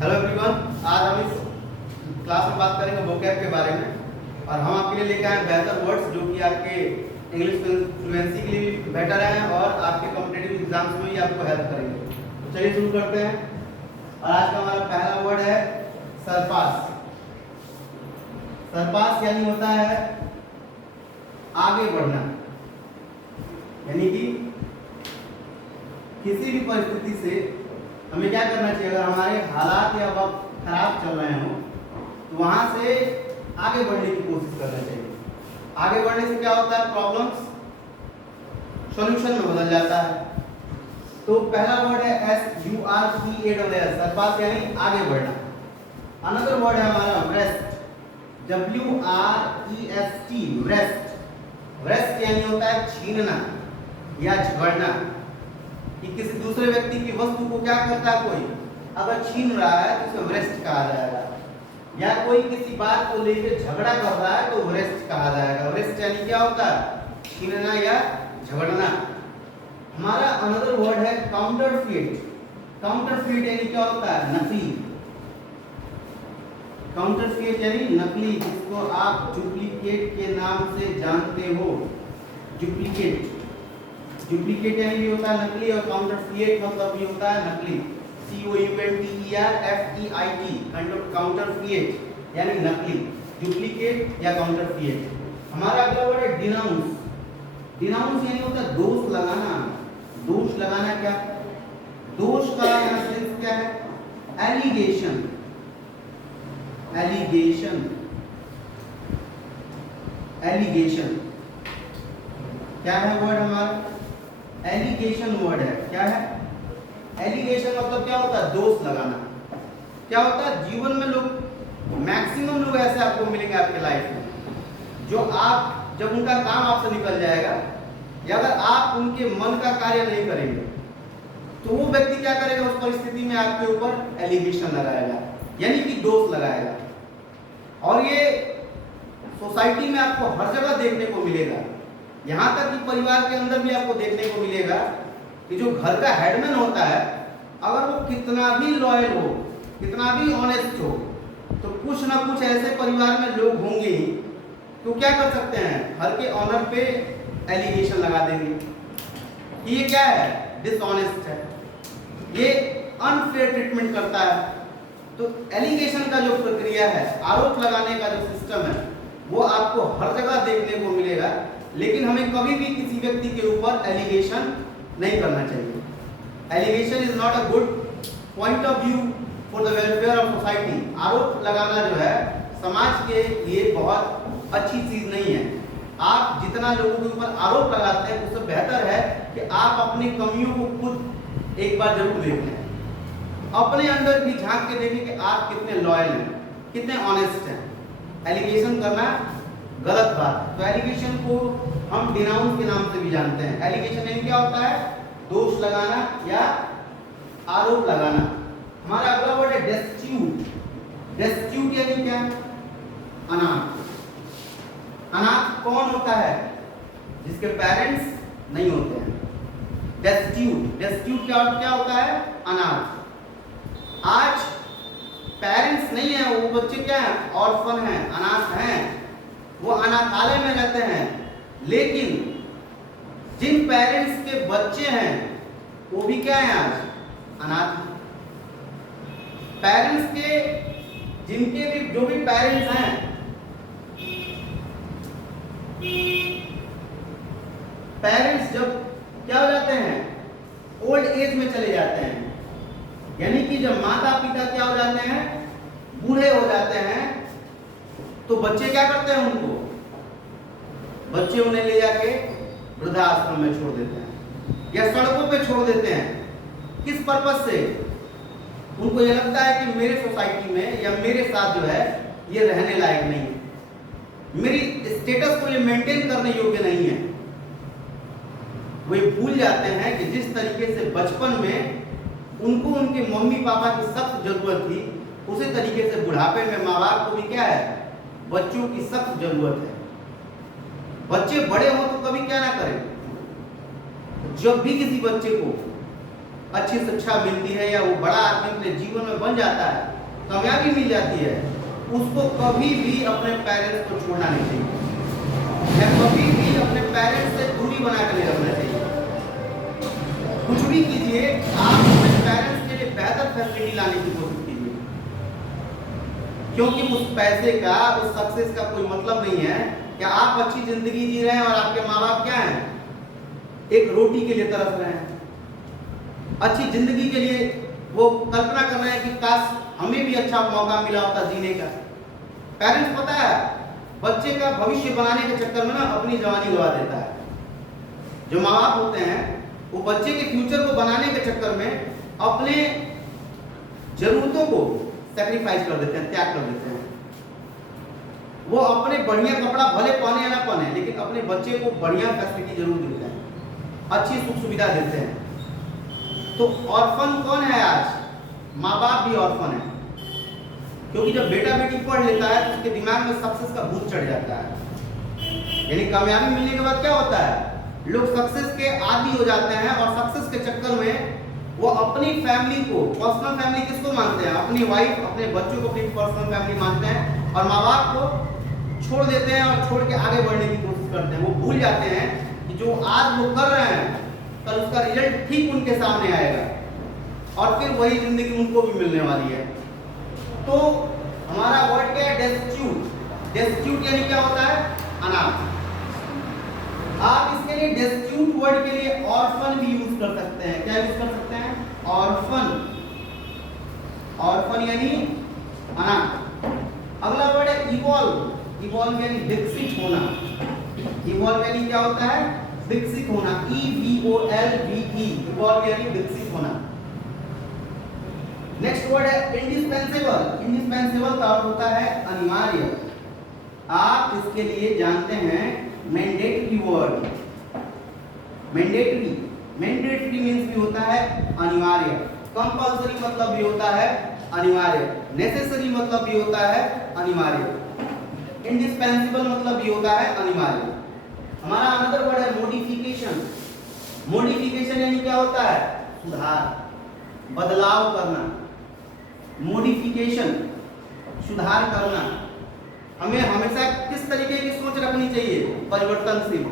Hello everyone, आज हम इस क्लास में बात करेंगे वोकैब के बारे में और हम आपके लिए लेके आए बेहतर वर्ड्स जो कि आपके इंग्लिश फ्लुएंसी के लिए भी बेटर हैं और आपके कॉम्पिटिटिव एग्जाम्स में भी आपको हेल्प करेंगे। तो चलिए शुरू करते हैं। और आज का हमारा पहला वर्ड है सरपास। सरपास यानी होता है आगे बढ़ना, यानी कि किसी भी परिस्थिति से हमें क्या करना चाहिए। अगर हमारे हालात या वक्त खराब चल रहे हो तो वहां से आगे बढ़ने की कोशिश करना चाहिए। आगे बढ़ने से क्या होता है, प्रॉब्लम्स सॉल्यूशन में बदल जाता है। तो पहला वर्ड है SURPASS, सरपास यानी आगे बढ़ना। अनदर वर्ड है हमारा रेस्ट, WREST, रेस्ट। रेस्ट यानी होता है छीनना या झगड़ना, कि किसी दूसरे व्यक्ति की वस्तु को क्या करता है, कोई अगर छीन रहा है तो उसे वरेस्ट कहा जाएगा, या कोई किसी बात को लेकर झगड़ा कर रहा है तो वरेस्ट कहा जाएगा। वरेस्ट यानी क्या होता है, छीनना या झगड़ना। हमारा अनदर वर्ड है काउंटरफीट। काउंटरफीट यानी क्या होता है, नकली। काउंटरफीट यानी नकली, जिसको आप डुप्लीकेट के नाम से जानते हो। डुप्लीकेट, डुप्लीकेट यानी भी होता है नकली, और काउंटरफीट मतलब भी होता है नकली। COUNTERFEIT, काउंटरफीट यानी नकली, डुप्लीकेट या काउंटरफीट। हमारा अगला वर्ड है डिनाउंस। डिनाउंस यानी होता है दोष लगाना। दोष लगाना क्या, दोष का सेंस क्या है, एलिगेशन। एलिगेशन, एलिगेशन क्या है वर्ड हमारा, एलिगेशन वर्ड है। क्या है एलिगेशन, मतलब क्या होता है, दोष लगाना। क्या होता है, जीवन में लोग, मैक्सिमम लोग ऐसे आपको मिलेंगे आपके लाइफ में जो आप, जब उनका काम आपसे निकल जाएगा या अगर आप उनके मन का कार्य नहीं करेंगे तो वो व्यक्ति क्या करेगा, उस परिस्थिति में आपके ऊपर एलिगेशन लगाएगा, यानी कि दोष लगाएगा। और ये सोसाइटी में आपको हर जगह देखने को मिलेगा, यहाँ तक कि परिवार के अंदर भी आपको देखने को मिलेगा कि जो घर का हेडमैन होता है, अगर वो कितना भी लॉयल हो, कितना भी ऑनेस्ट हो, तो कुछ ना कुछ ऐसे परिवार में लोग होंगे तो क्या कर सकते हैं, घर के ऑनर पे एलिगेशन लगा देंगे कि ये क्या है, डिसऑनेस्ट है, ये अनफेयर ट्रीटमेंट करता है। तो एलिगेशन का जो प्रक्रिया है, आरोप लगाने का जो सिस्टम है, वो आपको हर जगह देखने को मिलेगा। लेकिन हमें कभी भी किसी व्यक्ति के ऊपर एलिगेशन नहीं करना चाहिए। Allegation is not a good point of view for the welfare of society. आरोप लगाना जो है समाज के लिए बहुत अच्छी चीज नहीं है। आप जितना लोगों के ऊपर आरोप लगाते हैं उससे बेहतर है कि आप अपनी कमियों को खुद एक बार जरूर देख लें, अपने अंदर भी झांक के देखें कि आप कितने लॉयल हैं, कितने ऑनेस्ट हैं। एलिगेशन करना गलत बात है। तो एलिगेशन को हम डिनाउंस के नाम से भी जानते हैं। एलिगेशन यानी क्या होता है, दोष लगाना या आरोप लगाना। हमारा अगला वर्ड है डेस्टिट्यूट। डेस्टिट्यूट यानी क्या, अनाथ। अनाथ कौन होता है, जिसके पेरेंट्स नहीं होते हैं। डेस्टिट्यूट, डेस्टिट्यूट क्या होता है, अनाथ। आज पेरेंट्स नहीं है, वो बच्चे क्या है, ऑर्फन हैं, अनाथ हैं, वो अनाथालय में रहते हैं। लेकिन जिन पेरेंट्स के बच्चे हैं वो भी क्या है, आज अनाथ हैं। पेरेंट्स के, जिनके भी, जो भी पेरेंट्स हैं, पेरेंट्स जब क्या हो जाते हैं, ओल्ड एज में चले जाते हैं, यानी कि जब माता पिता क्या हो जाते हैं, बूढ़े हो जाते हैं, तो बच्चे क्या करते हैं, उनको, बच्चे उन्हें ले जाके वृद्धाश्रम में छोड़ देते हैं या सड़कों पे छोड़ देते हैं। किस पर्पस से, उनको ये लगता है कि मेरे सोसाइटी में या मेरे साथ जो है ये रहने लायक नहीं है, मेरी स्टेटस को ये मेंटेन करने योग्य नहीं है। वे भूल जाते हैं कि जिस तरीके से बचपन में उनको उनके मम्मी पापा की सख्त जरूरत थी, उसी तरीके से बुढ़ापे में माँ बाप को भी क्या है, बच्चों की सख्त जरूरत है। बच्चे बड़े हो तो कभी क्या ना करें, जब भी किसी बच्चे को अच्छी शिक्षा मिलती है या वो बड़ा आदमी अपने जीवन में बन जाता है, कामयाबी मिल जाती है, उसको कभी भी अपने पेरेंट्स को छोड़ना नहीं चाहिए या कभी भी अपने पेरेंट्स से दूरी बना कर नहीं रखना चाहिए। कुछ भी कीजिए, आप अपने पेरेंट्स के लिए बेहतर फैसिलिटी लाने की कोशिश कीजिए, क्योंकि उस पैसे का, उस सक्सेस का कोई मतलब नहीं है कि आप अच्छी जिंदगी जी रहे हैं और आपके माँ बाप क्या हैं, एक रोटी के लिए तरस रहे हैं। अच्छी जिंदगी के लिए वो कल्पना कर रहे हैं कि काश हमें भी अच्छा मौका मिला होता जीने का। पेरेंट्स पता है बच्चे का भविष्य बनाने के चक्कर में ना अपनी जवानी गवा देता है। जो माँ बाप होते हैं वो बच्चे के फ्यूचर को बनाने के चक्कर में अपने जरूरतों को सैक्रिफाइस कर देते हैं, त्याग कर देते हैं। वो अपने बढ़िया कपड़ा भले पहने या ना पहने, लेकिन अपने बच्चे को बढ़िया फैसिलिटी जरूर देते हैं, अच्छी सुख सुविधा देते हैं। तो ऑर्फन कौन है आज? माँ बाप भी ऑर्फन है, क्योंकि जब बेटा बेटी पढ़ लेता है तो उसके दिमाग में सक्सेस का भूत चढ़ जाता है। यानी कामयाबी मिलने के बाद क्या होता है, लोग सक्सेस के आदी हो जाते हैं और सक्सेस के चक्कर में वो अपनी फैमिली को, पर्सनल फैमिली किसको मानते हैं, अपनी वाइफ, अपने बच्चों को अपनी पर्सनल फैमिली मानते हैं और माँ बाप को छोड़ देते हैं और छोड़ के आगे बढ़ने की कोशिश करते हैं। वो भूल जाते हैं कि जो आज वो कर रहे हैं कल उसका रिजल्ट ठीक उनके सामने आएगा और फिर वही जिंदगी उनको भी मिलने वाली है। तो हमारा वर्ड क्या है, डेस्टिट्यूट। डेस्टिट्यूट यानी क्या होता है, अनाथ। आप इसके लिए डेस्टिट्यूट वर्ड के लिए ऑर्फन भी यूज कर सकते हैं। क्या यूज कर सकते हैं, ऑर्फन। ऑर्फन यानी अनाथ। अगला वर्ड है इवॉल्व। इवॉल्व यानी विकसित होना। इवॉल्व यानी क्या होता है, विकसित होना। EVOLVE, इवॉल्व यानी विकसित होना। नेक्स्ट वर्ड है इंडिस्पेंसेबल। इंडिस्पेंसेबल का अर्थ होता है अनिवार्य। आप इसके लिए जानते हैं mandatory word. Mandatory, mandatory means भी होता है अनिवार्य। कंपल्सरी मतलब भी होता है अनिवार्य। नेसेसरी मतलब भी होता है अनिवार्य। इंडिस्पेंसेबल मतलब भी होता है अनिवार्य। हमारा अनदर वर्ड है मॉडिफिकेशन। मॉडिफिकेशन यानी क्या होता है, सुधार, बदलाव करना। मॉडिफिकेशन, सुधार करना। हमें हमेशा किस तरीके की सोच रखनी चाहिए, परिवर्तनशील।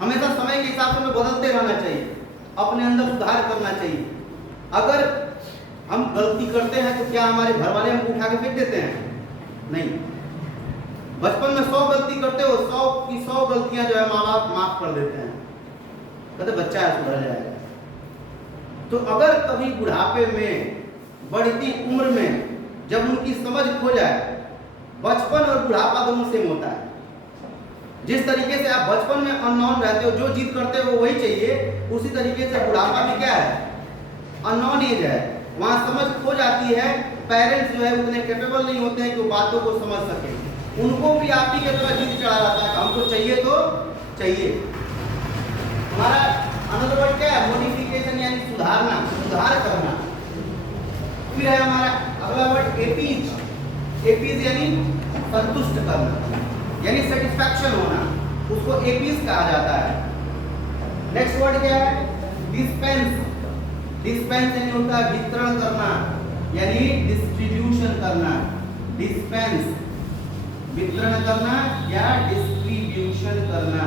हमेशा समय के हिसाब से हमें बदलते रहना चाहिए, अपने अंदर सुधार करना चाहिए। अगर हम गलती करते हैं तो क्या हमारे घर वाले हमको उठा के फेंक देते हैं? नहीं। बचपन में 100 गलती करते हो, 100 की 100 गलतियां जो है माँ बाप माफ कर देते हैं, कहते बच्चा है सुधर जाएगा। तो अगर कभी बुढ़ापे में, बढ़ती उम्र में जब उनकी समझ खो जाए, बचपन और बुढ़ापा दोनों सेम होता है। जिस तरीके से आप बचपन में अननोन रहते हो, जो जिद करते हो वो वही चाहिए, उसी तरीके से बुढ़ापा में क्या है, अननोन एज है, वहाँ समझ खो जाती है। पेरेंट्स जो है उतने कैपेबल नहीं होते हैं कि वो बातों को समझ सके। उनको भी आप ही की तरह जिद चढ़ा रहता है, हमको चाहिए तो चाहिए। हमारा अनदर वर्ड क्या है, मॉडिफिकेशन यानी सुधारना, सुधार करना। फिर है हमारा अगला वर्ड एपीज। एपीज यानी संतुष्ट करना, यानी सेटिस्फैक्शन होना, उसको एपीज कहा जाता है। नेक्स्ट वर्ड क्या है, डिस्पेंस। डिस्पेंस यानी होता है वितरण करना, यानी डिस्ट्रीब्यूशन करना। डिस्पेंस, वितरण करना या डिस्ट्रीब्यूशन करना,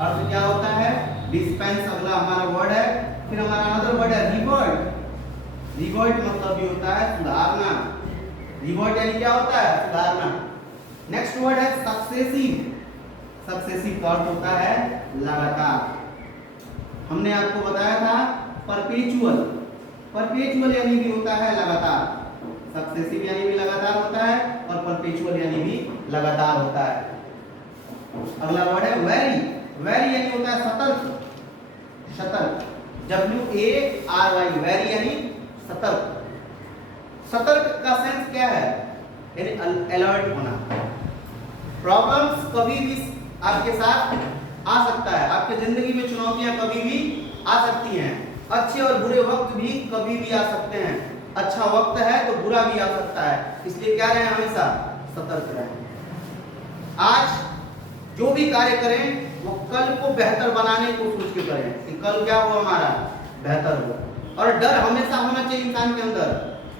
अर्थ क्या होता है, डिस्पेंस अगला हमारा वर्ड है। फिर हमारा अनदर वर्ड है रिवर्ट। रिवर्ट मतलब भी होता है सुधारना। रिवर्ट यानी क्या होता है, सुधारना। नेक्स्ट वर्ड है सक्सेसिव। सक्सेसिव का अर्थ होता है लगातार। हमने आपको बताया था परपेचुअल। परपेचुअल यानी भी होता है लगातार। सक्सेसिव यानी भी लगातार होता है और परपेचुअल यानी भी लगातार होता है। अगला वर्ड है वेरी। वेरी यानी होता है सतर्क। सतर्क, WARY, वेरी यानी सतर्क। सतर्क का सेंस क्या है, यानी अलर्ट होना। प्रॉब्लम्स कभी भी आपके साथ आ सकता है, आपके जिंदगी में चुनौतियां कभी भी आ सकती हैं। अच्छे और बुरे वक्त भी कभी भी आ सकते हैं। अच्छा वक्त है तो बुरा भी आ सकता है, इसलिए क्या रहें, हमेशा सतर्क रहें। आज जो भी कार्य करें वो कल को बेहतर बनाने को सोच के करें कि कल क्या हो, हमारा बेहतर हो। और डर हमेशा होना चाहिए इंसान के अंदर।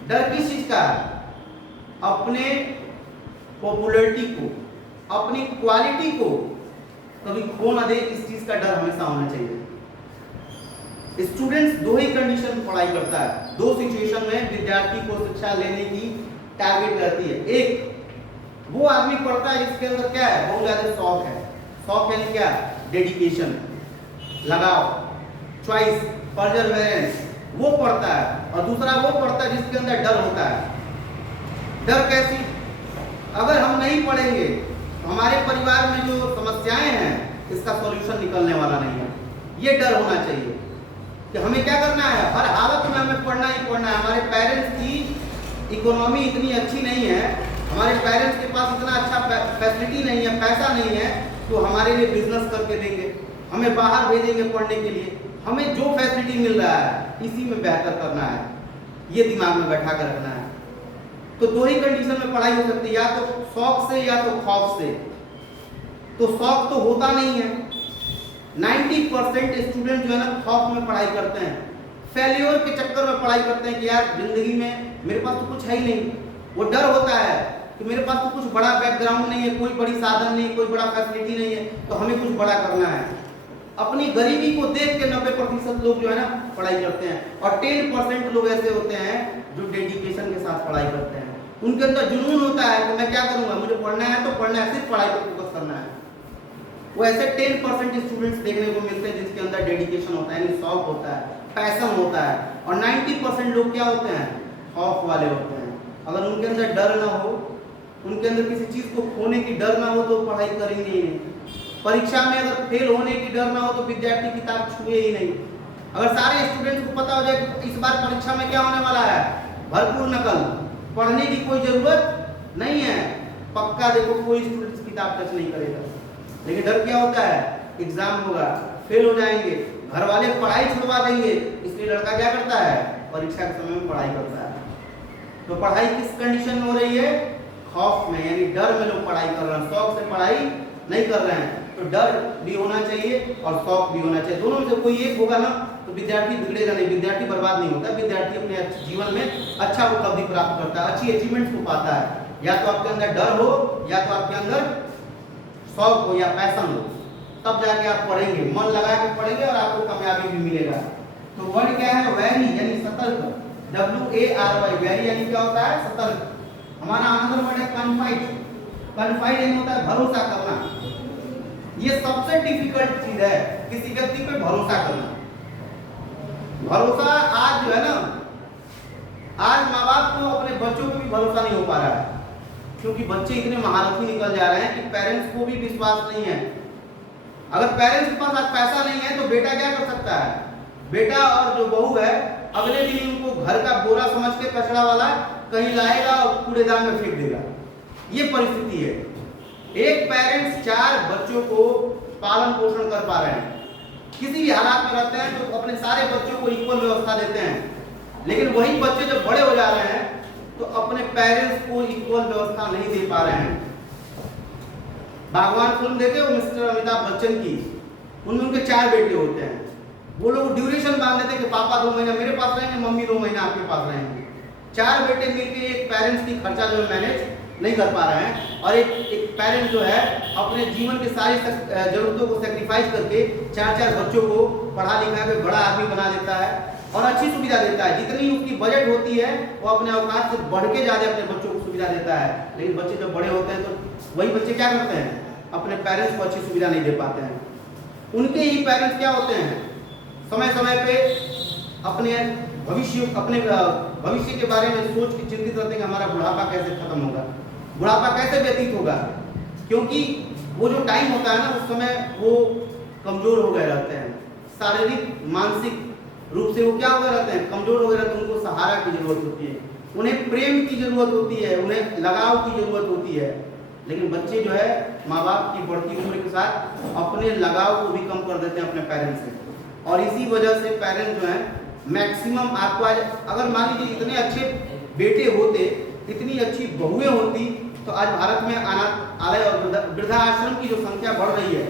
डर किस चीज का? अपने पॉपुलैरिटी को, अपनी क्वालिटी को कभी खो ना दे, इस चीज का डर हमेशा होना चाहिए। स्टूडेंट्स दो ही कंडीशन में पढ़ाई करता है, दो सिचुएशन में विद्यार्थी को शिक्षा लेने की टारगेट रहती है। एक वो आदमी पढ़ता है जिसके अंदर क्या है, बहुत ज्यादा शौक है। शौक यानी क्या? डेडिकेशन, लगाव, चॉइस, परजर्वेरेंस, वो पढ़ता है। और दूसरा वो पढ़ता है जिसके अंदर डर होता है। डर कैसी? अगर हम नहीं पढ़ेंगे तो हमारे परिवार में जो समस्याएं हैं इसका सॉल्यूशन निकलने वाला नहीं है। ये डर होना चाहिए कि हमें क्या करना है, हर हालत में हमें पढ़ना ही पढ़ना है। हमारे पेरेंट्स की इकोनॉमी इतनी अच्छी नहीं है, हमारे पेरेंट्स के पास इतना अच्छा फैसिलिटी नहीं है, पैसा नहीं है, तो हमारे लिए बिजनेस करके देंगे, हमें बाहर भेजेंगे पढ़ने के लिए। हमें जो फैसिलिटी मिल रहा है इसी में बेहतर करना है, ये दिमाग में बैठा कर रखना है। तो दो ही कंडीशन में पढ़ाई हो सकती है, या तो शौक से या तो खौफ से। तो शौक तो होता नहीं है। 90% स्टूडेंट जो है ना खौफ में पढ़ाई करते हैं, फेल्योर के चक्कर में पढ़ाई करते हैं कि यार जिंदगी में मेरे पास तो कुछ है ही नहीं। वो डर होता है कि मेरे पास तो कुछ बड़ा बैकग्राउंड नहीं है, कोई बड़ी साधन नहीं, कोई बड़ा फैसिलिटी नहीं है, तो हमें कुछ बड़ा करना है। अपनी गरीबी को देख के 90% लोग जो है ना पढ़ाई करते हैं, और 10% लोग ऐसे होते हैं जो डेडिकेशन के साथ पढ़ाई करते हैं। उनके अंदर जुनून होता है कि मैं क्या करूंगा, मुझे पढ़ना है तो पढ़ना है, सिर्फ पढ़ाई पर फोकस करना है। वो ऐसे 10% स्टूडेंट्स देखने को मिलते हैं जिसके अंदर डेडिकेशन होता है, यानी शौक होता है, पैशन होता है। और 90% लोग क्या होते हैं, खौफ वाले होते हैं। अगर उनके अंदर डर ना हो, उनके अंदर किसी चीज को खोने की डर ना हो, तो पढ़ाई करेंगे ही नहीं। परीक्षा में अगर फेल होने की डर ना हो तो विद्यार्थी किताब छुए ही नहीं। अगर सारे स्टूडेंट्स को पता हो जाए कि इस बार परीक्षा में क्या होने वाला है, भरपूर नकल, पढ़ने की कोई जरूरत नहीं है, पक्का देखो कोई स्टूडेंट किताब टच नहीं करेगा। लेकिन डर क्या होता है, एग्जाम होगा, फेल हो जाएंगे, घर वाले पढ़ाई छुड़वा देंगे, इसलिए लड़का क्या करता है, परीक्षा के समय में पढ़ाई करता है। तो पढ़ाई किस कंडीशन में हो रही है, खौफ में, यानी डर में लोग पढ़ाई कर रहे हैं, शौक से पढ़ाई नहीं कर रहे हैं। तो डर भी होना चाहिए और शौक भी होना चाहिए, दोनों में से कोई एक होगा ना तो विद्यार्थी बिगड़ेगा नहीं, विद्यार्थी बर्बाद नहीं होता। विद्यार्थी अपने जीवन में अच्छा उपलब्धि प्राप्त करता है, अच्छी अचीवमेंट्स को पाता है। या तो आपके अंदर डर हो, या तो आपके अंदर शौक हो या पैशन हो, तब जाके आप पढ़ेंगे, मन लगा के पढ़ेंगे और आपको कामयाबी भी मिलेगा। तो वर्ड क्या है, वैरी यानी सतर्क, WARY, वैरी यानी क्या होता है, सतर्क। हमारा अनदर वर्ड है कन्फाइड, कन्फाइड यानी होता है भरोसा करना। ये सबसे डिफिकल्ट चीज है, किसी व्यक्ति पे भरोसा करना। भरोसा आज जो है ना, आज माँ बाप को अपने बच्चों पे भी भरोसा नहीं हो पा रहा है, क्योंकि बच्चे इतने महारथी निकल जा रहे हैं कि पेरेंट्स को भी विश्वास नहीं है। अगर पेरेंट्स के पास आज पैसा नहीं है तो बेटा क्या कर सकता है, बेटा और जो बहू है अगले दिन उनको घर का बोरा समझ के कचरा वाला कहीं लाएगा और कूड़ेदान में फेंक देगा। ये परिस्थिति है। एक पेरेंट्स 4 बच्चों को पालन पोषण कर पा रहे हैं, किसी भी हालात में रहते हैं तो अपने सारे बच्चों को इक्वल व्यवस्था देते हैं, लेकिन वही बच्चे जब बड़े हो जा रहे हैं तो अपने पेरेंट्स को इक्वल व्यवस्था नहीं दे पा रहे हैं। भगवान फिल्म देखे हो मिस्टर अमिताभ बच्चन की, उनमें उनके 4 बेटे होते हैं। वो लोग ड्यूरेशन बांध देते कि पापा 2 महीना मेरे पास रहेंगे, मम्मी 2 महीना आपके पास रहेंगे। 4 बेटे मिलके एक पेरेंट्स की खर्चा जो मैनेज नहीं कर पा रहे हैं, और एक पेरेंट जो है अपने जीवन के सारी जरूरतों को सेक्रीफाइस करके 4 बच्चों को पढ़ा लिखा के बड़ा आदमी बना देता है और अच्छी सुविधा देता है। जितनी उसकी बजट होती है वो अपने औकात से बढ़ के ज्यादा अपने बच्चों को सुविधा देता है। लेकिन बच्चे जब बड़े होते हैं तो वही बच्चे क्या करते हैं, अपने पेरेंट्स को अच्छी सुविधा नहीं दे पाते हैं। उनके ही पेरेंट्स क्या होते हैं, समय समय पे अपने भविष्य के बारे में सोच के चिंतित रहते हैं कि हमारा बुढ़ापा कैसे खत्म होगा, बुढ़ापा कैसे व्यतीत होगा, क्योंकि वो जो टाइम होता है ना उस समय वो कमजोर हो गए रहते हैं, शारीरिक मानसिक रूप से वो क्या हो गए रहते हैं, कमजोर हो गए रहते हैं। उनको सहारा की जरूरत होती है, उन्हें प्रेम की जरूरत होती है, उन्हें लगाव की जरूरत होती है। लेकिन बच्चे जो है माँ बाप की बढ़ती उम्र के साथ अपने लगाव को भी कम कर देते हैं अपने पेरेंट्स से, और इसी वजह से पेरेंट्स जो है मैक्सिमम आपको आज अगर मान लीजिए इतने अच्छे बेटे होते, इतनी अच्छी बहुएं होती, तो आज भारत में अनाथालय और वृद्धाश्रम की जो संख्या बढ़ रही है,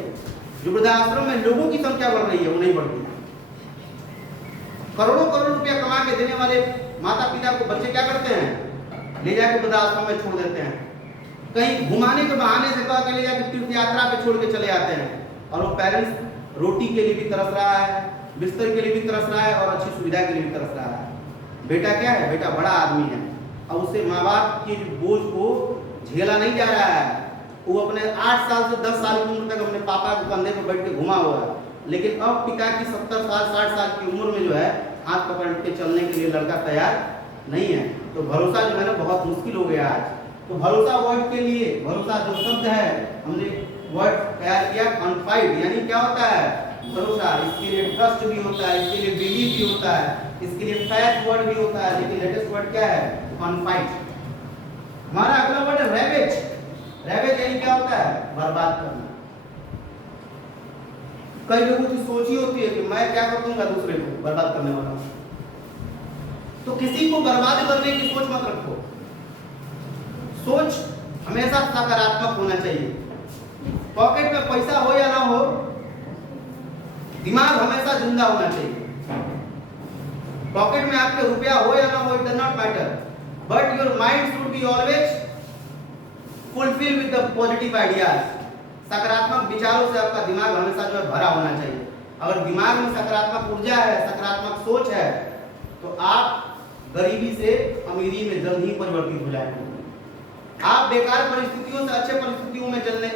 जो वृद्धाश्रम में लोगों की संख्या बढ़ रही है वो नहीं बढ़ती। करोड़ों करोड़ रुपया कमा के देने वाले माता पिता को बच्चे क्या करते हैं, ले जाके वृद्धाश्रम में छोड़ देते हैं, कहीं घुमाने के बहाने से कह के ले जाके तीर्थ यात्रा पे छोड़ के चले आते हैं, और वो पेरेंट्स रोटी के लिए भी तरस रहा है, बिस्तर के लिए भी तरस रहा है, और अच्छी सुविधा के लिए भी तरस रहा है। बेटा क्या है, बेटा बड़ा आदमी है, अब उसे माँ बाप के बोझ को झेला नहीं जा रहा है। वो अपने 8 साल से 10 साल की उम्र तक अपने पापा के कंधे पर बैठ के घुमा हुआ है, लेकिन अब पिता की 70 साल 60 साल की उम्र में जो है हाथ पकड़ के चलने के लिए लड़का तैयार नहीं है। तो भरोसा जो है ना बहुत मुश्किल हो गया आज। तो भरोसा वर्ड के लिए, भरोसा जो शब्द है हमने वर्ड तैयार किया कॉन्फाइड, यानी क्या होता है भरोसा। इसके लिए ट्रस्ट भी होता है, इसके लिए बिलीव भी होता है, इसके लिए फैथ वर्ड भी होता है, लेकिन लेटेस्ट वर्ड क्या है, कॉन्फाइड। हमारा अगला वर्ड है रेवेज। रेवेज यानी क्या होता है, बर्बाद करना। कई लोगों की सोच ही होती है कि मैं क्या कर दूंगा दूसरे को, बर्बाद करने वाला हूं। तो किसी को बर्बाद करने की सोच मत रखो। सोच हमेशा सकारात्मक होना चाहिए। पॉकेट में पैसा हो या ना हो, दिमाग हमेशा जिंदा होना चाहिए। पॉकेट में आपके रुपया हो या ना हो, it does not matter, but your mind should be always fulfil with the positive ideas. सकारात्मक विचारों से आपका दिमाग हमेशा जो है भरा होना चाहिए। अगर दिमाग में सकारात्मक ऊर्जा है, सकारात्मक सोच है, तो आप गरीबी से अमीरी में जल्द ही परिवर्तित हो जाएंगे। आप बेकार परिस्थितियों से अच्छे परिस्थितियों में चलने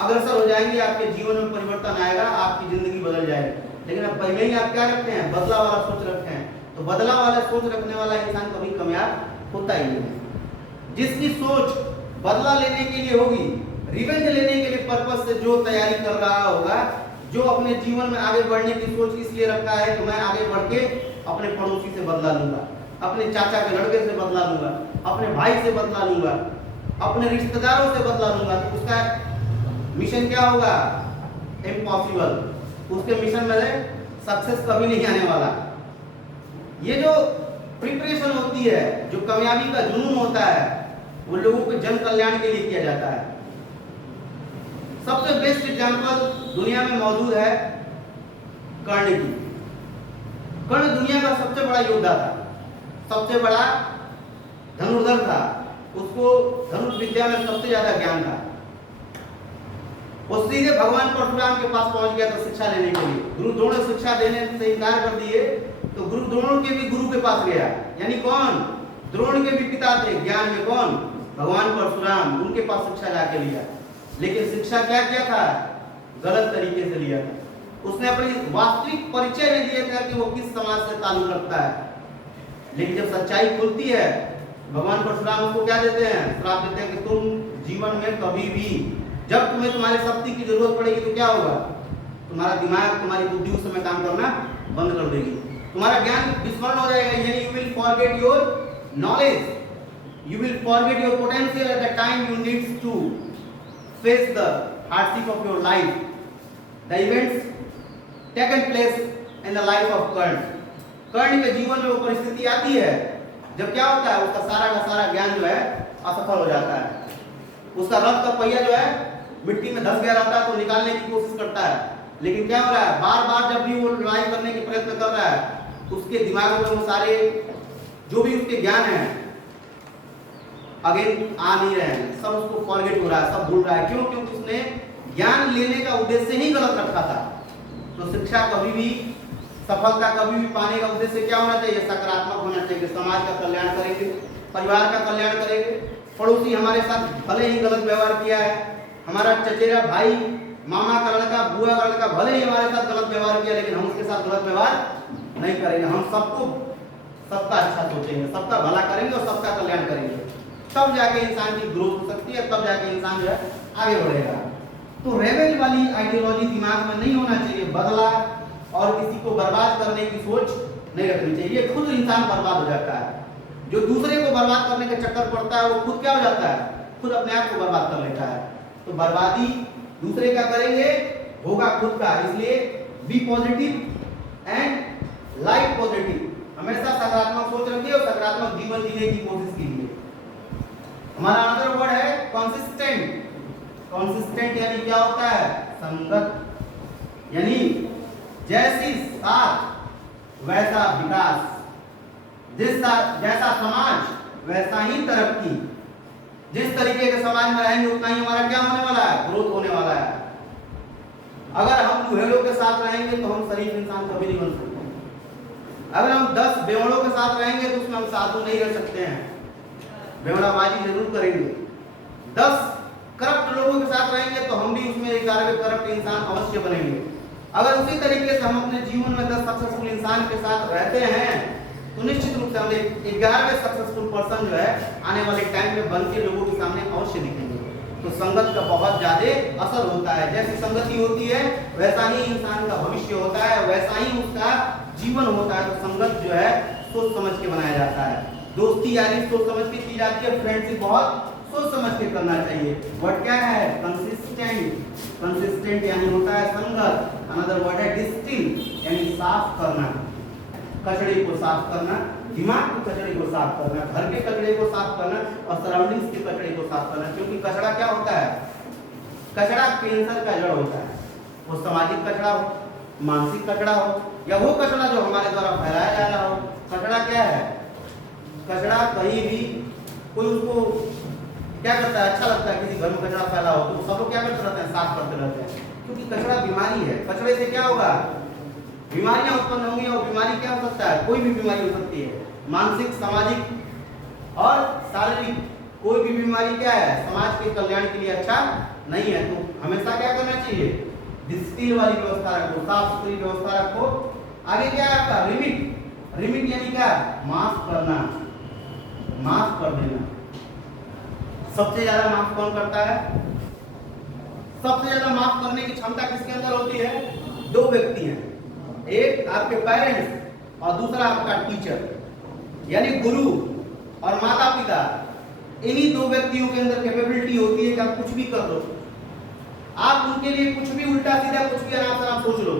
अग्रसर हो जाएंगे, आपके जीवन में परिवर्तन आएगा, आपकी जिंदगी बदल जाएगी। लेकिन अब पहले ही आप क्या रखते हैं, बदला वाला सोच रखते हैं। तो बदला वाला सोच रखने वाला इंसान कभी कामयाब होता ही नहीं। जिसकी सोच बदला लेने के लिए होगी, रिवेंज लेने के लिए पर्पस से जो तैयारी कर रहा होगा, जो अपने जीवन में आगे बढ़ने की सोच इसलिए रखता है कि मैं आगे बढ़ के अपने पड़ोसी से बदला लूंगा, अपने चाचा के लड़के से बदला लूंगा, अपने भाई से बदला लूंगा, अपने रिश्तेदारों से बदला लूंगा, तो उसका मिशन क्या होगा, इम्पॉसिबल। उसके मिशन में सक्सेस कभी नहीं आने वाला। ये जो प्रिपरेशन होती है, जो कामयाबी का जुनून होता है, वो लोगों के जन कल्याण के लिए किया जाता है। सबसे बेस्ट एग्जांपल दुनिया में मौजूद है कर्ण की। कर्ण दुनिया का सबसे बड़ा योद्धा था, सबसे बड़ा धनुर्धर था, उसको धनुष विद्या में सबसे ज्यादा ज्ञान था। वो सीधे भगवान परशुराम के पास पहुंच गया था शिक्षा लेने के लिए। गुरु द्रोण शिक्षा देने से इनकार कर दिए, तो गुरु द्रोण के भी गुरु के पास गया। यानी कौन, द्रोण के भी पिता थे ज्ञान में, कौन, भगवान परशुराम, उनके पास शिक्षा जाके लिया। लेकिन शिक्षा क्या किया था, गलत तरीके से लिया था। उसने अपनी वास्तविक परिचय नहीं दिया था कि वो किस समाज से ताल्लुक रखता है। लेकिन जब सच्चाई खुलती है, भगवान परशुराम उसको क्या देते हैं, श्राप देते हैं कि तुम जीवन में कभी भी, जब तुम्हें तुम्हारी शक्ति की जरूरत पड़ेगी तो क्या होगा, तुम्हारा दिमाग, तुम्हारी बुद्धि उस समय काम करना बंद कर देगी, तुम्हारा ज्ञान विस्मरण हो जाएगा। यानी you will forget your knowledge, you will forget your potential at the time you need to face the hardship of your life. The events taken place in the life of Karna. कर्ण के जीवन में वो परिस्थिति आती है जब क्या होता है, उसका सारा का सारा ज्ञान जो है असफल हो जाता है। उसका रथ का पहिया जो है मिट्टी में धंस गया रहता है, तो निकालने की कोशिश करता है। लेकिन क्या हो रहा है, बार बार जब भी वो लड़ाई करने के प्रयत्न कर रहा है, उसके दिमाग में वो सारे जो भी उसके ज्ञान है अगेन आ नहीं रहे हैं, सब उसको फॉरगेट हो रहा है, सब भूल रहा है। क्यों? क्योंकि उसने ज्ञान लेने का उद्देश्य ही गलत रखा था। तो शिक्षा कभी भी, सफलता कभी भी पाने का उद्देश्य क्या होना चाहिए, सकारात्मक होना चाहिए। समाज का कल्याण करेंगे, परिवार का कल्याण करेंगे। पड़ोसी हमारे साथ भले ही गलत व्यवहार किया है, हमारा चचेरा भाई, मामा का लड़का, बुआ का लड़का भले ही हमारे साथ गलत व्यवहार किया, लेकिन हम उसके साथ गलत व्यवहार नहीं करेंगे। हम सबका अच्छा सोचेंगे, सबका भला करेंगे और सबका कल्याण करेंगे। तब जाके इंसान की ग्रोथ हो सकती है, तब जाके इंसान जो है आगे बढ़ेगा। तो रेवेज वाली आइडियोलॉजी दिमाग में नहीं होना चाहिए। बदला और किसी को बर्बाद करने की सोच नहीं रखनी चाहिए। खुद इंसान बर्बाद हो जाता है। जो दूसरे को बर्बाद करने का चक्कर पड़ता है, वो खुद क्या हो जाता है, खुद अपने आप को बर्बाद कर लेता है। तो बर्बादी दूसरे का करेंगे, होगा खुद का। इसलिए be positive and life positive. हमेशा सकारात्मक सोच रखिए और सकारात्मक जीवन जीने की कोशिश कीजिए। हमारा अदर वर्ड है कंसिस्टेंट। कंसिस्टेंट यानी क्या होता है, संगत। यानी जैसी साथ वैसा विकास, जैसा समाज वैसा ही तरक्की। जिस तरीके के समाज में रहेंगे उतना ही हमारा क्या होने वाला है, ग्रोथ होने वाला है। अगर हम चूहेड़ों के साथ रहेंगे तो हम शरीफ इंसान कभी नहीं बन सकते। अगर हम 10 बेवड़ों के साथ रहेंगे तो उसमें हम साधु नहीं रह सकते हैं, बेवड़ाबाजी जरूर करेंगे। 10 करप्ट लोगों के साथ रहेंगे तो हम भी उसमें 11वें करप्ट इंसान अवश्य बनेंगे। अगर उसी तरीके से हम अपने जीवन में 10 सक्सेसफुल इंसान के साथ रहते हैं तो निश्चित रूप से हम 11वें सक्सेसफुल पर्सन जो है आने वाले टाइम में बन के लोगों के सामने अवश्य दिखेंगे। तो संगत का बहुत ज्यादा असर होता है। जैसी संगति होती है वैसा ही इंसान का भविष्य होता है, वैसा ही उसका जीवन होता है। तो संगत जो है सोच समझ के बनाया जाता है। दोस्ती यारी सोच समझ के की जाती है, फ्रेंडशिप बहुत सोच समझ के करना चाहिए। वर्ड क्या है, कंसिस्टेंट। कंसिस्टेंट यानी होता है संगत। अनदर वर्ड है डिस्टिल यानी साफ करना, कचड़े को साफ करना, दिमाग के कचड़े को साफ करना, घर के कचड़े को साफ करना और सराउंडिंग्स के कचड़े को साफ करना। क्योंकि कचड़ा क्या होता है, कचड़ा कैंसर का जड़ होता है। वो सामाजिक कचड़ा हो, मानसिक कचड़ा हो या वो कचड़ा जो हमारे द्वारा फैलाया जा रहा हो। कचड़ा क्या है, कचड़ा कहीं भी कोई उसको क्या करता है, अच्छा लगता है किसी घर में कचरा फैला हो तो सब लोग क्या करते रहते हैं, साफ करते रहते हैं। क्योंकि कचरा बीमारी है। कचरे से क्या होगा, बीमारियां उत्पन्न होंगी। और बीमारी क्या हो सकता है, कोई भी बीमारी हो सकती है, मानसिक, सामाजिक और शारीरिक। कोई भी बीमारी क्या है, समाज के कल्याण के लिए अच्छा नहीं है। तो हमेशा क्या करना चाहिए, डिस्टिल वाली व्यवस्था रखो, साफ सुथरी व्यवस्था रखो। आगे क्या है आपका रिमिट। रिमिट यानी क्या, माफ करना, माफ कर देना। सबसे ज्यादा माफ कौन करता है, सबसे ज्यादा माफ करने की क्षमता किसके अंदर होती है, 2 व्यक्ति हैं। एक आपके पेरेंट्स और दूसरा आपका टीचर यानी गुरु और माता पिता। इन्हीं 2 व्यक्तियों के अंदर कैपेबिलिटी होती है कि आप कुछ भी कर लो। आप उनके लिए कुछ भी उल्टा सीधा, कुछ भी आराम से आप सोच लो,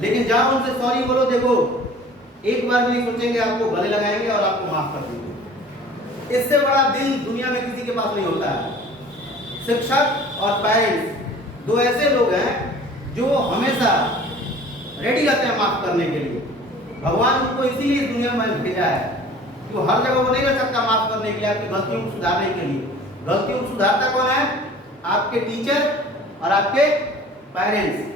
लेकिन जाओ उनसे सॉरी बोलो, देखो एक बार भी नहीं सोचेंगे, आपको गले लगाएंगे और आपको माफ कर देंगे। इससे बड़ा दिल दुनिया में किसी के पास नहीं होता है। शिक्षक और पेरेंट्स 2 ऐसे लोग हैं जो हमेशा रेडी रहते हैं माफ करने के लिए। भगवान उनको इसीलिए दुनिया में भेजा है कि वो हर जगह वो नहीं रह सकता माफ करने के लिए, आपकी गलतियों को सुधारने के लिए। गलतियों को सुधारता कौन है, आपके टीचर और आपके पेरेंट्स।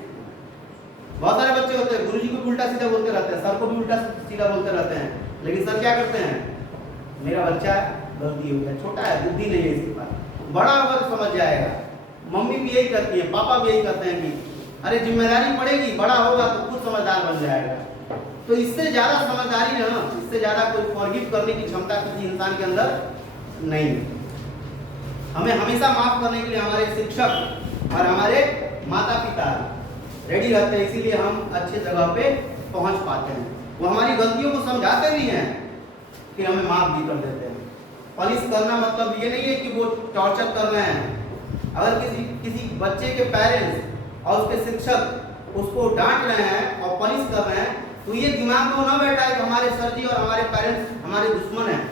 बहुत सारे बच्चे होते हैं गुरुजी को भी उल्टा सीधा बोलते रहते हैं, सर को भी उल्टा सीधा बोलते रहते हैं, लेकिन सर क्या करते हैं, मेरा बच्चा गलती हो गया, छोटा है, बुद्धि नहीं है इसके पास, बड़ा होगा तो समझ जाएगा। मम्मी भी यही करती है, पापा भी यही करते हैं कि अरे जिम्मेदारी पड़ेगी, बड़ा होगा तो खुद समझदार बन जाएगा। तो इससे ज्यादा समझदारी ना, इससे ज्यादा कोई फॉरगिव करने की क्षमता किसी इंसान के अंदर नहीं है। हमें हमेशा माफ करने के लिए हमारे शिक्षक और हमारे माता पिता रेडी रहते हैं, इसीलिए हम अच्छे जगह पे पहुंच पाते हैं। वो हमारी गलतियों को समझाते भी हैं, फिर हमें माफ भी कर देते हैं। पनिश करना मतलब ये नहीं है कि वो टॉर्चर कर रहे हैं। अगर किसी बच्चे के पेरेंट्स और उसके शिक्षक उसको डांट रहे हैं और पनिश कर रहे हैं तो ये दिमाग में ना बैठा है कि हमारे सर जी और हमारे पेरेंट्स हमारे दुश्मन हैं।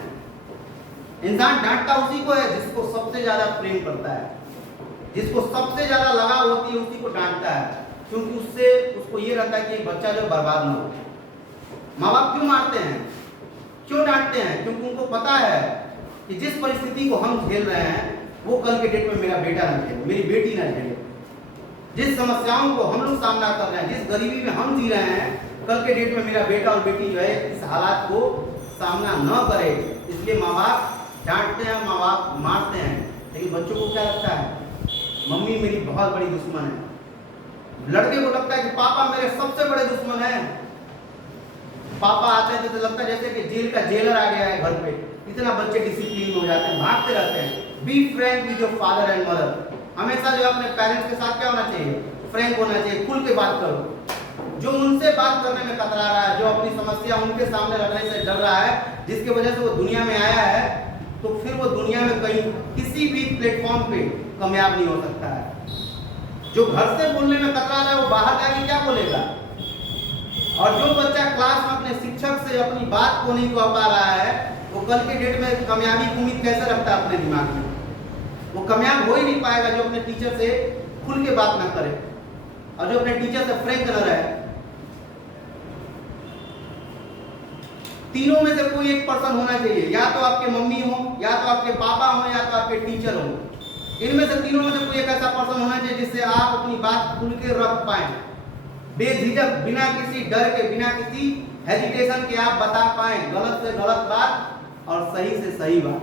इंसान डांटता उसी को है जिसको सबसे ज्यादा प्रेम करता है, जिसको सबसे ज्यादा लगाव होती है उसी को डांटता है, क्योंकि उससे उसको ये रहता है कि बच्चा जो बर्बाद ना हो। माँ बाप क्यों मारते हैं, क्यों डांटते हैं, क्योंकि उनको पता है कि जिस परिस्थिति को हम झेल रहे हैं वो कल के डेट में मेरा बेटा ना झेले, मेरी बेटी ना झेले। जिस समस्याओं को हम लोग सामना कर रहे हैं, जिस गरीबी में हम जी रहे हैं, कल के डेट में मेरा बेटा और बेटी जो है इस हालात को सामना न करे। इसलिए माँ बाप डांटते हैं, माँ बाप मारते हैं, लेकिन बच्चों को क्या लगता है, मम्मी मेरी बहुत बड़ी दुश्मन है। लड़के को लगता है कि पापा मेरे सबसे बड़े दुश्मन है। पापा आते हैं तो लगता है जैसे कि जेल का जेलर आ गया है घर पे। इतना बच्चे डिसिप्लिन हो जाते हैं, भागते रहते हैं। Be frank with your father and mother. हमेशा जो अपने पेरेंट्स के साथ क्या होना चाहिए, फ्रैंक होना चाहिए, खुल के बात करो। जो उनसे बात करने में कतरा रहा है, जो अपनी समस्या उनके सामने रखने से डर रहा है, जिसकी वजह से वो दुनिया में आया है, तो फिर वो दुनिया में कहीं किसी भी प्लेटफॉर्म पे कामयाब नहीं हो सकता है। जो घर से बोलने में कतरा रहा है वो बाहर जाके क्या बोलेगा। और जो बच्चा क्लास में अपने शिक्षक से अपनी बात को नहीं कह पा रहा है, वो कल के डेट में कामयाबी की उम्मीद कैसे रखता है अपने दिमाग में। वो कामयाब हो ही नहीं पाएगा जो अपने टीचर से खुल के बात ना करे और जो अपने टीचर से फ्रैंक न रहे। तीनों में से कोई एक पर्सन होना चाहिए, या तो आपके मम्मी हो, या तो आपके पापा हो, या तो आपके टीचर हो। इनमें से तीनों में से कोई एक ऐसा पर्सन होना चाहिए जिससे आप अपनी बात खुल के रख पाए, बेझिझक, बिना किसी डर के, बिना किसी हेजिटेशन के आप बता पाए गलत से गलत बात और सही से सही बात।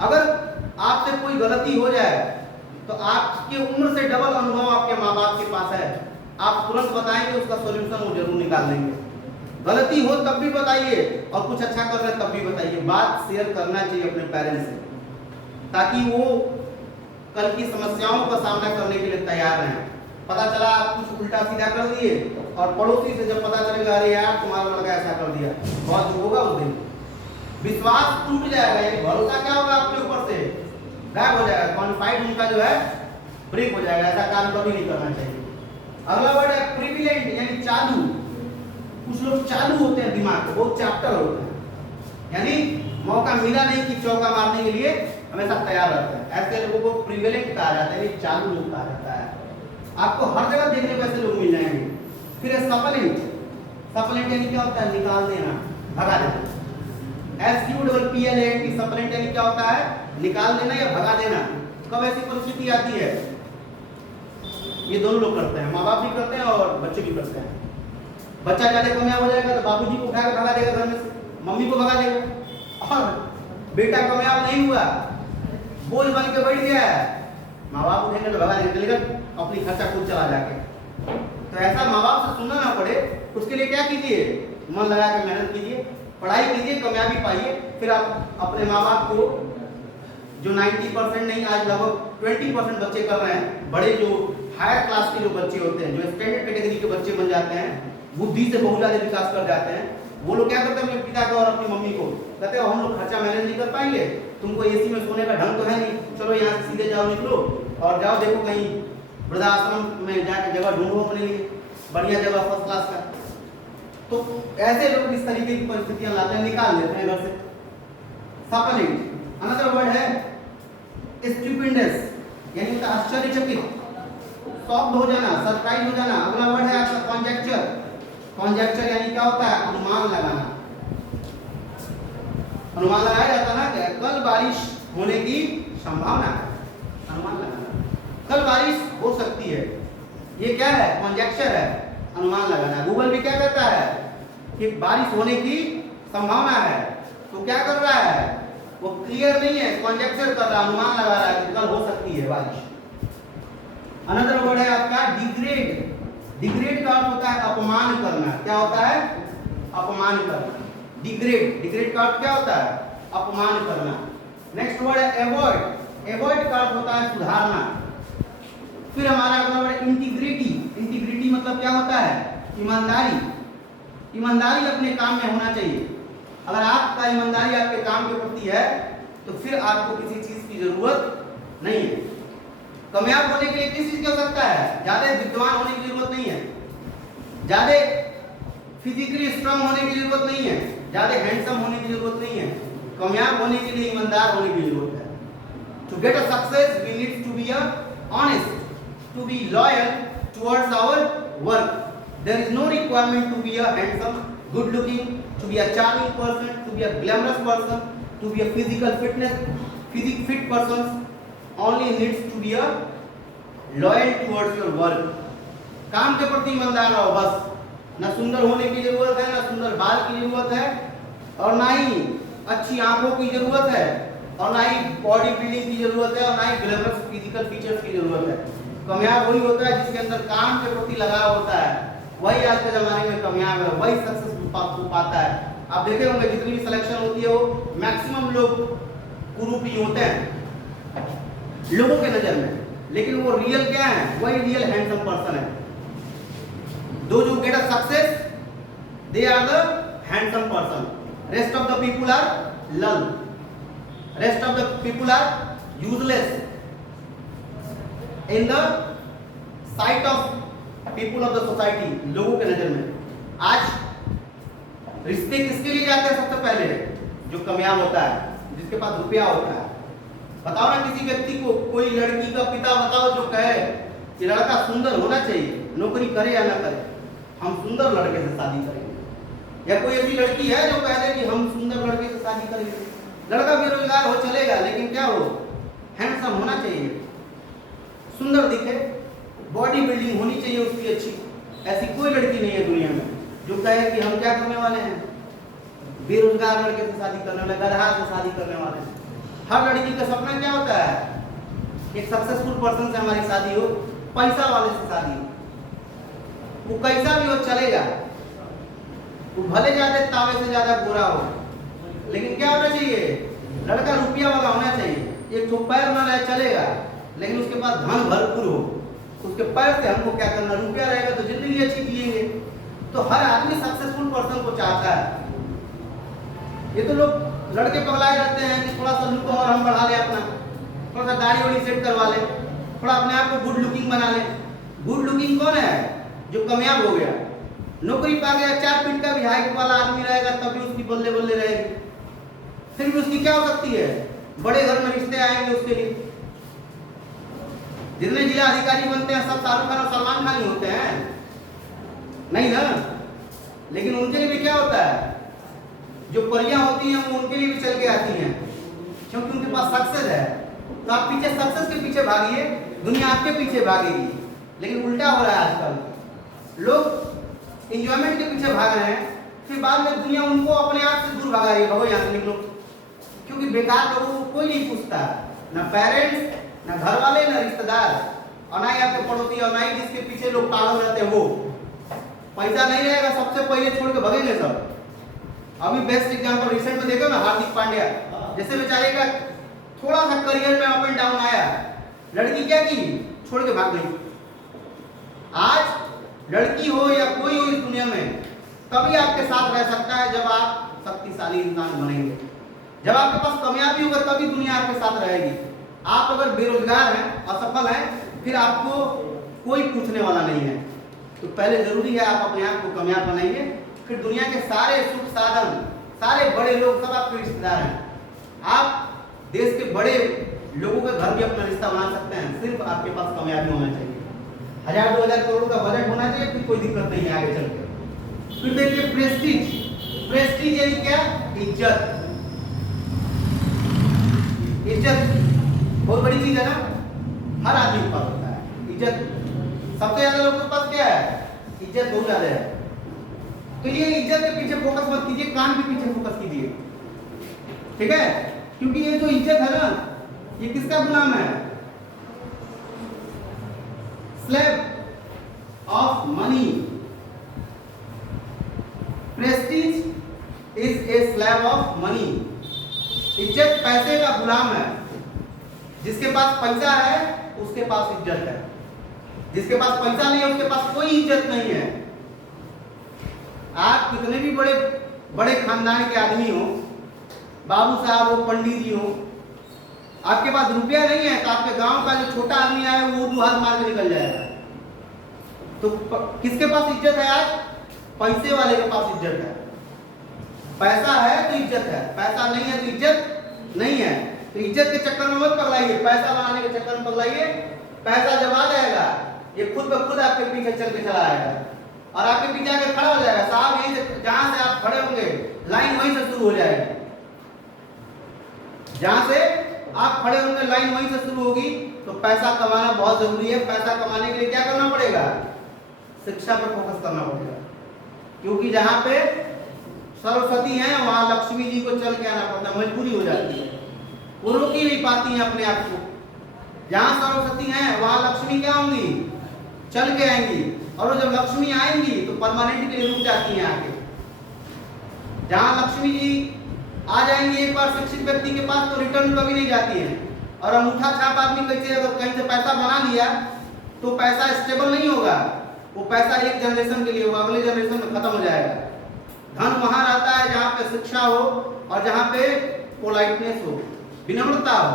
अगर आपसे कोई गलती हो जाए तो आपकी उम्र से डबल अनुभव आपके माँ बाप के पास है, आप तुरंत बताएंगे, उसका सॉल्यूशन वो जरूर निकाल लेंगे। गलती हो तब भी बताइए और कुछ अच्छा कर रहे हैं तब भी बताइए। बात शेयर करना चाहिए अपने पेरेंट्स से, ताकि वो कल की समस्याओं का सामना करने के लिए तैयार रहें। पता चला आप कुछ उल्टा सीधा कर दिए और पड़ोसी से जब पता चलेगा अरे यार तुम्हारा लड़का ऐसा कर दिया, बहुत जो होगा उस दिन विश्वास टूट जाएगा, ये भरोसा क्या होगा आपके ऊपर से गायब हो जाएगा, कॉन्फाइड उनका जो है ब्रेक हो जाएगा। ऐसा काम कभी नहीं करना चाहिए। अगला वर्ड है प्रिविलेंट, यानी चालू। कुछ लोग चालू होते हैं, दिमाग को बहुत चैप्टर होते हैं, यानी मौका मिला नहीं कि चौका मारने के लिए हमेशा तैयार रहते हैं। ऐसे लोगों को प्रिविलेंट कहा जाता है, चालू लोग कहा जाता है। आपको हर जगह देखने को ऐसे लोग मिल जाएंगे। फिर सप्लीमेंट, सप्लीमेंट यानी क्या होता है? निकाल देना, भगा देना। SUPLANT सप्लीमेंट यानी क्या होता है? निकाल देना या भगा देना। कब ऐसी परिस्थिति आती है? ये दोनों लोग करते हैं, माँ बाप भी करते हैं और बच्चे भी करते हैं। बच्चा ज्यादा कामयाब हो जाएगा तो बाबूजी को उठा के भगा देगा घर में से, मम्मी को भगा देगा। और बेटा कामयाब नहीं हुआ, बोझ बन के बैठ गया है, माँ बाप उठेंगे तो भगा देंगे, लेकिन अपनी खर्चा खुद चला जाके। तो ऐसा माँ बाप से सुनना ना पड़े, उसके लिए क्या कीजिए? मन लगा के मेहनत कीजिए, पढ़ाई कीजिए, कामयाबी पाइए। फिर आप अपने माँ बाप को, जो 90% नहीं आज लगभग 20% बच्चे कर रहे हैं, बड़े जो हायर क्लास के जो बच्चे होते हैं, जो स्टैंडर्ड कैटेगरी के बच्चे बन जाते हैं, बुद्धि से बहुत ज्यादा विकास कर जाते हैं, वो लोग क्या करते हैं? अपने पिता को और अपनी मम्मी को कहते हैं हम लोग खर्चा मैनेज नहीं कर पाएंगे, तुमको एसी में सोने का ढंग तो है नहीं, चलो यहाँ से सीधे जाओ, निकलो और जाओ देखो कहीं वृद्धाश्रम में जाके जगह ढूंढो अपने लिए, बढ़िया जगह फर्स्ट क्लास का। तो ऐसे लोग इस तरीके की परिस्थितियां लाते हैं, निकाल लेते हैं घर से। सप्लीमेंट, अनदर वर्ड है स्टुपिडनेस, यानी आश्चर्यचकित, शॉक्ड हो जाना, सरप्राइज हो जाना। अगला वर्ड है आपका कॉन्जेक्चर। कॉन्जेक्चर यानी क्या होता है? अनुमान लगाना। अनुमान लगाया जाता है ना कि कल बारिश होने की संभावना है, अनुमान लगाना, कल बारिश हो सकती है। ये क्या है? कॉन्जेक्चर है, अनुमान लगाना। गूगल भी क्या कहता है कि बारिश होने की संभावना है, तो क्या कर रहा है? वो क्लियर नहीं है, कॉन्जेक्चर कर रहा है, अनुमान लगा रहा है कि कल हो सकती है बारिश। अनदर वर्ड है आपका डिग्रेड। डिग्रेड का अर्थ होता है अपमान करना। क्या होता है? अपमान करना। डिग्रेड, डिग्रेड का अर्थ क्या होता है? अपमान करना। नेक्स्ट वर्ड है एवॉइड। एवॉइड का अर्थ होता है सुधारना। फिर हमारा अगला वर्ड है इंटीग्रिटी। इंटीग्रिटी मतलब क्या होता है? ईमानदारी। ईमानदारी अपने काम में होना चाहिए। अगर आपका ईमानदारी आपके काम के प्रति है तो फिर आपको किसी चीज की जरूरत नहीं है। कामयाब होने के लिए किस चीज की आवश्यकता है? ज्यादा विद्वान होने की जरूरत नहीं है, ज्यादा फिजिकली स्ट्रांग होने की जरूरत नहीं है, ज्यादा हैंडसम होने की जरूरत नहीं है। कामयाब होने के लिए ईमानदार होने की जरूरत है। To get a success we need to be honest, to be loyal towards our work. There is no requirement to be a handsome, good looking, to be a charming person, to be a glamorous person, to be a physical fit person. Only needs to be a loyal towards your work. काम के प्रति ईमानदार रहो बस। ना सुंदर होने की जरूरत है, ना सुंदर बाल की जरूरत है, और ना ही अच्छी आंखों की जरूरत है, और ना ही बॉडी बिल्डिंग की जरूरत है, और ना ही ग्लैमरस फिजिकल फीचर्स की जरूरत है। कामयाब वही होता है जिसके अंदर काम के प्रति लगाव होता है, वही आज के जमाने में कामयाब है, वही सक्सेस पाता है। आप देखे होंगे जितनी भी सिलेक्शन होती है वो मैक्सिमम लोग कुरूपी होते हैं लोगों के नजर में, लेकिन वो रियल क्या है? वही रियल हैंडसम पर्सन है। दो जो get a success they are the handsome person, rest of the people are null, rest of the people are useless in the sight of people of the society. लोगों के नजर में आज रिश्ते किसके लिए जाते हैं? सबसे पहले जो कामयाब होता है, जिसके पास रुपया होता है। बताओ ना किसी व्यक्ति को, कोई लड़की का पिता बताओ जो कहे कि लड़का सुंदर होना चाहिए, नौकरी करे या ना करे, हम सुंदर लड़के से शादी करेंगे। या कोई ऐसी लड़की है जो कह दे कि हम सुंदर लड़के से शादी करेंगे? लड़का बेरोजगार हो चलेगा, लेकिन क्या हो, हैंडसम होना चाहिए, सुंदर दिखे, बॉडी बिल्डिंग होनी चाहिए उसकी अच्छी। ऐसी कोई लड़की नहीं है दुनिया में जो कहे कि हम क्या करने वाले हैं, बेरोजगार लड़के से शादी करने वाले, गधा से शादी करने वाले हैं। हर लड़की का सपना क्या होता है, एक सक्सेसफुल पर्सन से हमारी शादी हो, पैसा वाले से शादी हो, वो कैसा भी हो चलेगा, वो भले ज्यादा तावे से ज्यादा गोरा हो, लेकिन क्या होना चाहिए, लड़का रुपया वाला होना चाहिए। एक तो पैर ना रहे चलेगा, लेकिन उसके पास धन भरपूर हो, उसके पैर से हमको क्या करना, रुपया रहेगा तो जिंदगी अच्छी जिएंगे। तो हर आदमी सक्सेसफुल पर्सन को चाहता है। ये तो लोग लड़के पगलाए रहते हैं कि थोड़ा सा लुक और हम बढ़ा ले, अपना थोड़ा सा दाढ़ी वाड़ी सेट करवा ले, थोड़ा अपने आप को गुड लुकिंग बना ले। गुड लुकिंग कौन है, जो कामयाब हो गया, नौकरी पा गया, 4 फीट का भी हाइट वाला आदमी रहेगा तब भी उसकी बल्ले बल्ले रहेगी। फिर भी उसकी क्या हो सकती है, बड़े घर में रिश्ते आएंगे उसके लिए। जितने जिला अधिकारी बनते हैं सब शाहरुख खान और सलमान खान ही होते हैं, नहीं ना? लेकिन उनके लिए भी क्या होता है, जो परियां होती हैं वो उनके लिए भी चल के आती हैं, क्योंकि उनके पास सक्सेस है। तो आप पीछे सक्सेस के पीछे भागिए, दुनिया आपके पीछे भागेगी। लेकिन उल्टा हो रहा है आजकल, लोग एंजॉयमेंट के पीछे भाग रहे हैं, फिर बाद में दुनिया उनको अपने आप से दूर भगा रही है, भगो यहाँ से निकलो। क्योंकि बेकार लोगों को कोई नहीं पूछता, ना पेरेंट्स, ना घर वाले, ना रिश्तेदार, और ना ही आपके पड़ोसी, और ना ही जिसके पीछे लोग पागल रहते हैं वो। पैसा नहीं रहेगा, सबसे पहले छोड़ के भगेंगे सब। अभी बेस्ट एग्जांपल रिसेंट में देखो ना, हार्दिक पांड्या जैसे बेचारे का थोड़ा सा करियर में अप एंड डाउन आया, लड़की क्या की, छोड़ के भाग गई। आज लड़की हो या कोई हो इस दुनिया में, तभी आपके साथ रह सकता है जब आप शक्तिशाली इंसान बनेंगे, जब आपके पास कामयाबी होगा तभी दुनिया आपके साथ रहेगी। आप अगर बेरोजगार हैं, असफल हैं, फिर आपको कोई पूछने वाला नहीं है। तो पहले जरूरी है आप अपने आप को कामयाब बनाइए, फिर दुनिया के सारे सुख साधन, सारे बड़े लोग सब आपके रिश्तेदार हैं। आप देश के बड़े लोगों के घर भी अपना रिश्ता बना सकते हैं, सिर्फ आपके पास कामयाबी होना चाहिए। 1000-2000 करोड़ का बजट होना चाहिए, फिर कोई दिक्कत नहीं है आगे चल के। फिर देखिए प्रेस्टीज। प्रेस्टीज यानी क्या, इज्जत। इज्जत बहुत बड़ी चीज है ना, हर आदमी के पास होता है इज्जत। सबसे ज्यादा लोगों के पास क्या है, इज्जत बहुत ज्यादा है। तो ये इज्जत के पीछे फोकस मत कीजिए, काम के पीछे फोकस कीजिए, ठीक है? क्योंकि ये जो इज्जत है ना, ये किसका गुलाम है, slave of money. Prestige is a slave of money. इज्जत पैसे का गुलाम है। जिसके पास पैसा है उसके पास इज्जत है, जिसके पास पैसा नहीं है उसके पास कोई इज्जत नहीं है। आप कितने भी बड़े बड़े खानदान के आदमी हो, बाबू साहब हो, पंडित जी हो, आपके पास रुपया नहीं है तो आपके गांव का जो छोटा आदमी आया वो दो हाथ मार के निकल जाएगा। तो किसके पास इज्जत है आज, पैसे वाले के पास इज्जत है। पैसा है तो इज्जत है, पैसा नहीं है तो इज्जत नहीं है। तो इज्जत के चक्कर में मत पगलाइए, पैसा बनाने के चक्कर में पगलाइए। पैसा जब आ जाएगा ये खुद ब खुद आपके पीछे चल के चला आएगा और आपके पीछे आके खड़ा हो जाएगा। साहब यहीं से, जहां से आप खड़े होंगे लाइन वहीं से शुरू हो जाएगी। जहां से आप खड़े होंगे लाइन वहीं से शुरू होगी। तो पैसा कमाना बहुत जरूरी है। पैसा कमाने के लिए क्या करना पड़ेगा, शिक्षा पर फोकस करना पड़ेगा। क्योंकि जहां पे सरस्वती है वहां लक्ष्मी जी को चल के आना पड़ता है, मजबूरी हो जाती है, वो रोक ही नहीं पाती हैं अपने आप को। जहां सरस्वती है वहां लक्ष्मी क्या होंगी, चल के आएंगी। और वो जब लक्ष्मी आएंगी तो परमानेंट के लिए रुक जाती हैं आके। जहां लक्ष्मी जी आ जाएंगी एक बार शिक्षित व्यक्ति के पास तो रिटर्न कभी नहीं जाती है। और अंगूठा छाप आदमी कैसे, अगर कहीं से पैसा बना लिया तो पैसा स्टेबल नहीं होगा, वो पैसा एक जनरेशन के लिए होगा, अगले जनरेशन में खत्म हो जाएगा। धन वहां रहता है जहां पे शिक्षा हो और जहां पे पोलाइटनेस हो, विनम्रता हो।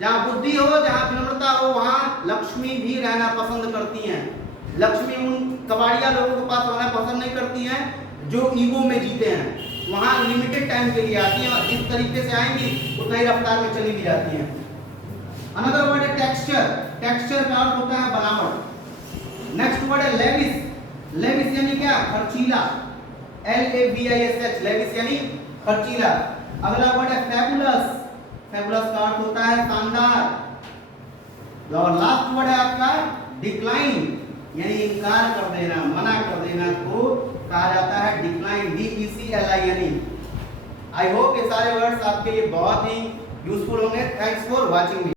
जहां बुद्धि हो, जहां विनम्रता हो, वहां लक्ष्मी भी रहना पसंद करती हैं। लक्ष्मी उन कबाड़िया लोगों के पास रहना पसंद नहीं करती हैं जो ईगो में जीते हैं। वहां लिमिटेड टाइम के लिए आती हैं और जिस तरीके से आएंगी उतना ही रफ्तार में चली भी जाती हैं। अनदर वर्ड है टेक्सचर। टेक्सचर का अर्थ होता है बनावट। नेक्स्ट वर्ड है लेविस। लेविस यानी क्या, खर्चीला। LAVISH, लेविश यानी खर्चीला। अगला वर्ड है फैबुलस, फैबुलस का अर्थ होता है शानदार। और लास्ट वर्ड है आपका डिक्लाइन, यानी इनकार कर देना, मना कर देना को कहा जाता है डिक्लाइन, DECLINE। आई होप ये सारे वर्ड्स आपके लिए बहुत ही यूजफुल होंगे। Thanks for watching.